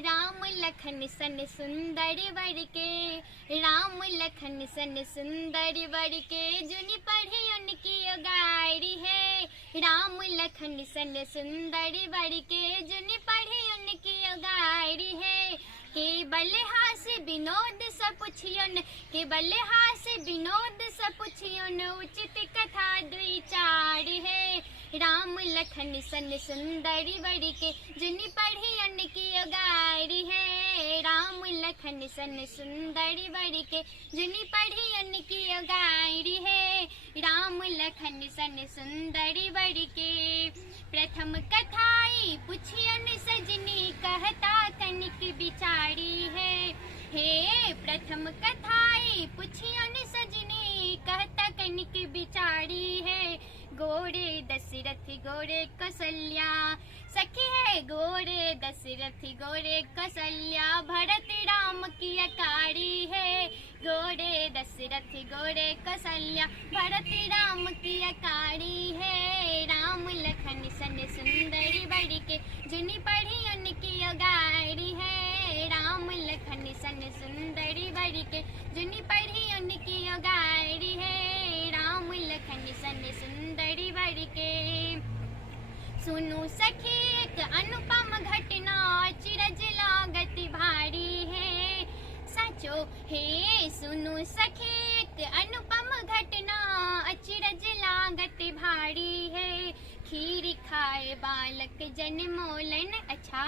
राम लखन सन सुंदर वर के, राम लखन सन सुंदर वर के, जुनि पढ़ी उनकी गाड़ी है। राम लखन सन सुंदर वर के, जुनि पढ़ी उनकी गाड़ी है। केवल हास विनोद स पुछियन, केवल हास विनोद स पुछियन, उचित कथा दुई चार है। राम लखन सन सुंदर वर के, जुनि पढ़ी उनकी गाड़ी है। राम लखन सन सुंदर वर के, जुनि पढ़ी उनकी गाड़ी है। राम लखन सन सुंदर वर के, प्रथम कथाई पुछियन सजनी, कहता कनिक बिचारी है। हे प्रथम कथाई पुछियन सजनी, कहता कनिक बिचारी है। गोरे दशरथ गोरे कौशल्या, सखी है गोरे दशरथ गोरे कौशल्या, भरत राम की अकारी है। गोरे दशरथ गोरे कौशल्या, भरत राम की अकारी है। राम लखन सन सुंदर वर के, जुनि पढ़ी उनकी गाड़ी है। राम लखन सन सुंदर वर के, जुनि पढ़ी उनकी गाड़ी है। राम लखन सन सुंदर वर के, सुनु सखी एक अनुपम घटना, अचरज लागत भारी है। सचो हे सुनु सखी एक अनुपम घटना, अचरज लागत भारी है। खीर खाए बालक जनमोलन, अच्छा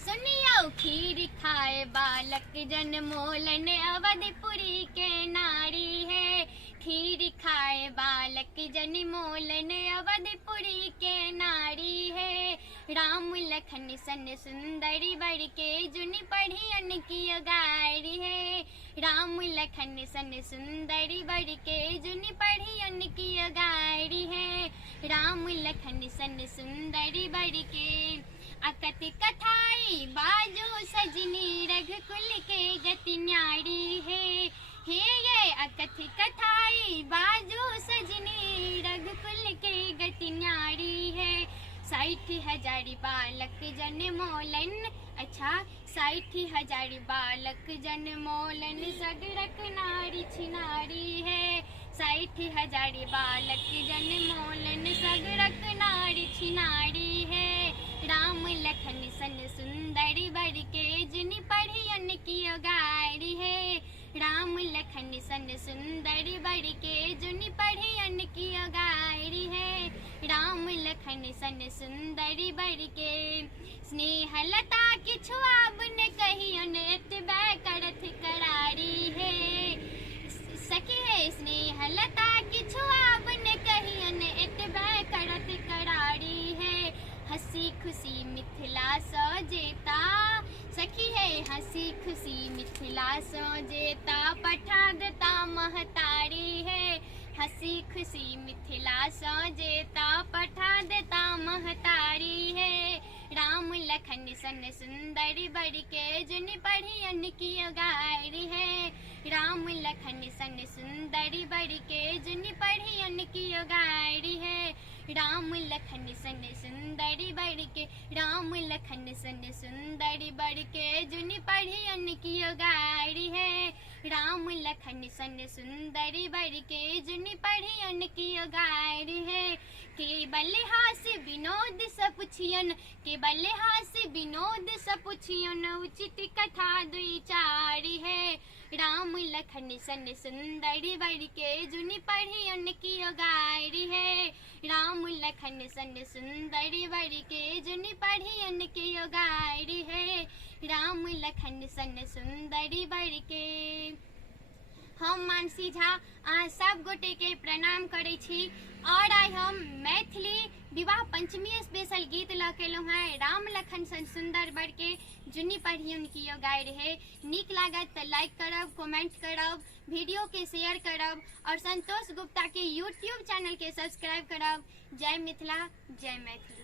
सुनियो, खीर खाए बालक जनमोलन, अवधपुरी के नारी है। खीर खाए बालक जनमोलन, अवधपुरी के नारी है। राम लखन सन सुंदर वर के, जुनि पढ़ी उनकी गाड़ी है। राम लखन सन सुंदर वर के, जुनि पढ़ी उनकी गाड़ी है। राम लखन सन सुंदर वर के, अकथ कथाई बाजो सजनी, रघुकुल के गति न्यारी है। हे ये अकथ कथाई बाजो सजनी, रघुकुल के गति न्यारी है। 60,000 बालक जनमोलन, अच्छा 60,000 बालक जनमोलन, सगरक नारी छिनारी है। 60,000 बालक जनमोलन, सगरक नारी छिनारी है। राम लखन सन सुंदर वर के, जुनि पढ़ी उनकी गाड़ी है। राम लखन सन सुंदर वर के, जुनि पढ़ी उनकी गाड़ी है। राम लखन सन सुंदर वर के, स्नेहलता की छुआब ने कही एतबे करथ करारी है। सखी है स्नेहलता की छुआब ने कही एतबे करथ करारी है। हंसी खुशी मिथिला सजेता, सखी है हंसी खुशी मिथिला सजेता, पठा देता महतारी है। हंसी खुशी मिथिला सजेता, पठा देता महतारी है। राम लखन सन सुंदर वर के, जुनि पढ़ी उनकी गाड़ी है। राम लखन सन सुंदर वर के, जुनि पढ़ी उनकी गाड़ी है। राम लखन सन सुंदर वर के, राम लखन सन सुंदर वर के, जुनि पढ़ी उनकी गाड़ी है। राम लखन सन सुंदर वर के, जुनि पढ़ी उनकी गाड़ी है। केवल हास विनोद स पुछियन, केवल हास विनोद स पुछियन, उचित कथा दुई चारी है। राम लखन सन सुंदर वर के, जुनि पढ़ी उनकी गाड़ी है। राम लखन सन सुंदर वर के, जुनि पढ़ी उनकी गाड़ी है। राम लखन सन सुंदर वर के। हम मानसी झा अहाँ सब गोटे के प्रणाम करै छी और आइ हम मैथिली विवाह पंचमी स्पेशल गीत लऽ के एलहुँ हैं। राम लखन सन सुंदर वर के, जुनि पढ़ी उनकी गाय रहे। नीक लागत तो लाइक करब, कमेंट करब, वीडियो के शेयर करब और संतोष गुप्ता के यूट्यूब चैनल के सब्सक्राइब करब। जय मिथिला, जय मैथिली।